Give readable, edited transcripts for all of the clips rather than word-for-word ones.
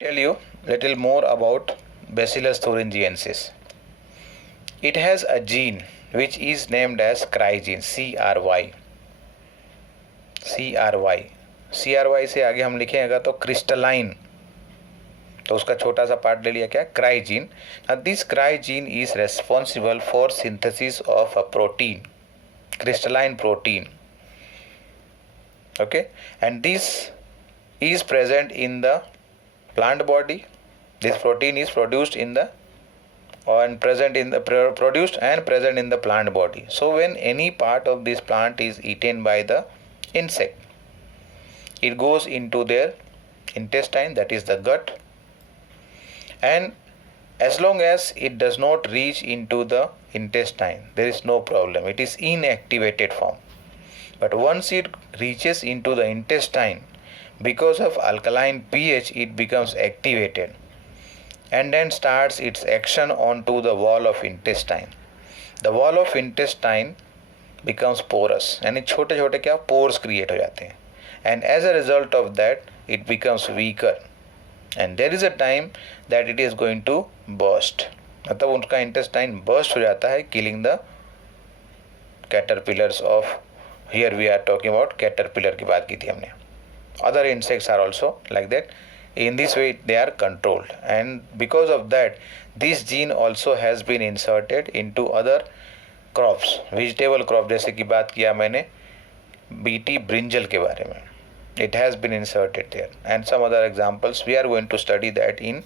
Tell you little more about Bacillus thuringiensis. It has a gene which is named as cry gene, CRY. CRY से आगे हम लिखेंगे तो crystalline, तो उसका छोटा सा पार्ट ले लिया क्या, cry gene. This cry gene is responsible for synthesis of a protein, crystalline protein. Okay, and this is present in the plant body. This protein is produced in the produced and present in the plant body. So when any part of this plant is eaten by the insect, it goes into their intestine, that is the gut, and as long as it does not reach into the intestine, there is no problem. It is inactivated form. But once it reaches into the intestine, because of alkaline pH, it becomes activated and then starts its action onto the wall of intestine. The wall of intestine becomes porous, यानी छोटे छोटे क्या pores create हो जाते हैं, and as a result of that it becomes weaker, and there is a time that it is going to burst. मतलब उनका intestine burst हो जाता है, killing the caterpillars of, here we are talking about caterpillar की बात की थी हमने. Other insects are also like that. In this way they are controlled, and because of that this gene also has been inserted into other crops, vegetable crop. जैसे कि बात किया मैंने बीटी ब्रिंजल के बारे में, it has been inserted there, and some other examples. We are going to study that in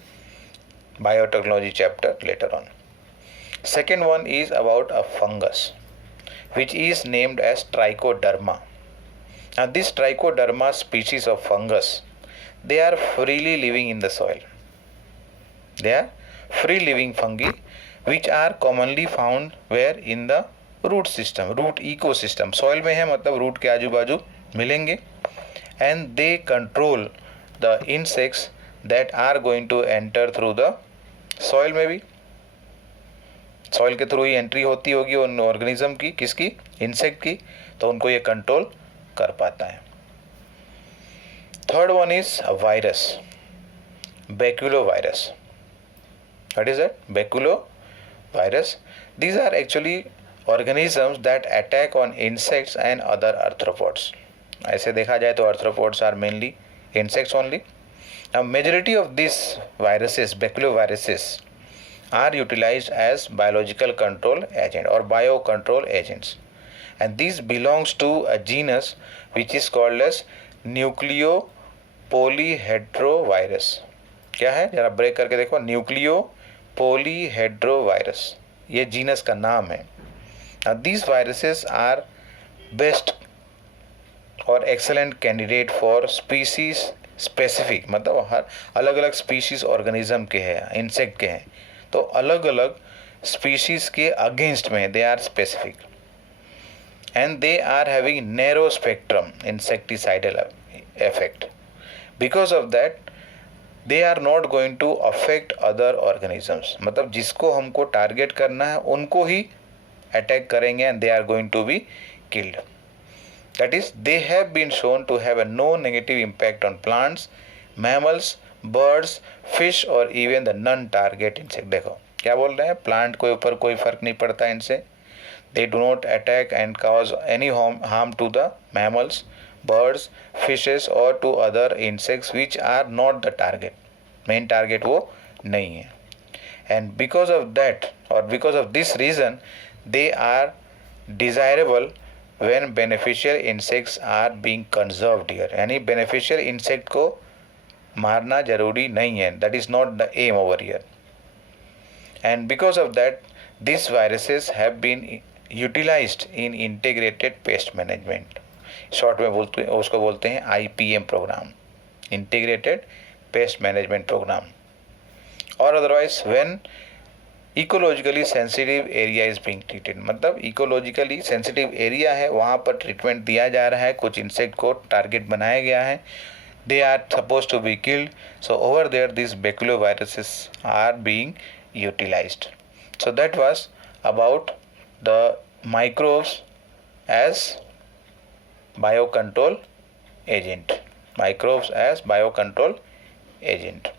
biotechnology chapter later on. Second one is about a fungus which is named as Trichoderma. Now this Trichoderma species of fungus, they are freely living in the soil. They are free living fungi which are commonly found where in the root system, root ecosystem. Soil में है मतलब root के आजू बाजू मिलेंगे, and they control the insects that are going to enter through the soil. में भी soil के थ्रू ही एंट्री होती होगी उन ऑर्गेनिज्म की, किसकी, इंसेक्ट की, तो उनको ये कंट्रोल कर पाता है. Third one is virus, baculo virus. What is that? Baculo virus. These are actually organisms that attack on insects and other arthropods. ऐसे देखा जाए तो arthropods are mainly insects only. Now majority of this viruses, baculo viruses, are utilized as biological control agent or biocontrol agents, and this belongs to a genus which is called as nucleopolyhedrovirus. क्या है, जरा break करके देखो, nucleopolyhedrovirus, ये genus का नाम है. Now these viruses are best or excellent candidate for species specific, मतलब हर अलग अलग स्पीशीज ऑर्गेनिज्म के हैं, इंसेक्ट के हैं, तो अलग अलग स्पीशीज के अगेंस्ट में they are specific, and they are having narrow spectrum insecticidal effect. Because of that they are not going to affect other organisms, मतलब जिसको हमको टारगेट करना है उनको ही अटैक करेंगे, and they are going to be killed. That is they have been shown to have a no negative impact on plants, mammals, birds, fish और even the non target insect. देखो क्या बोल रहे हैं, प्लांट के ऊपर कोई फर्क नहीं पड़ता इनसे. They do not attack and cause any harm to the mammals, birds, fishes और to other insects which are not the target. Main target वो नहीं है, एंड बिकॉज ऑफ दैट और because of this reason they are desirable when beneficial insects are being conserved here. यानी beneficial insect को मारना जरूरी नहीं है, that is not the aim over here. And because of that this viruses have been utilised in integrated pest management. Short में उसको बोलते हैं IPM programme, integrated pest management programme. और otherwise when ecologically sensitive area is being treated, मतलब ecologically sensitive area है, वहाँ पर treatment दिया जा रहा है, कुछ इंसेक्ट को टारगेट बनाया गया है, they are supposed to be killed. So over there these baculoviruses are being utilized. So that was about the microbes as biocontrol agent. Microbes as biocontrol agent.